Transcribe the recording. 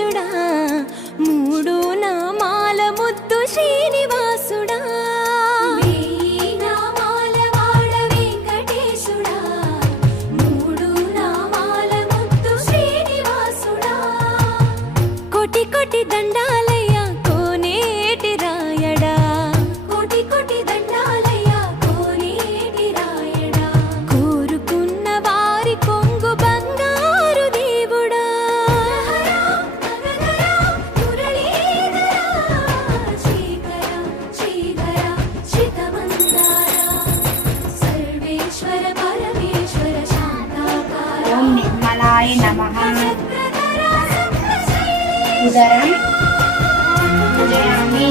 వెంకటేశుడా మూడు నామాల ముద్దు శ్రీనివాసుడా వేయి నామాల వాడ వెంకటేశుడా మూడు నామాల ముద్దు శ్రీనివాసుడా కోటి కోటి దండాలయ్యా కోనేటి రాయడా కోటి కోటి దండాలయ్యా కోనేటి రాయడా కోరుకున్న వారి కొంగు బంగారు దేవుడా సర్వేశ్వర పరమేశ్వర శాంతాకార ఓం నిర్మలాయ నమః. ఉదరం పూజయామి.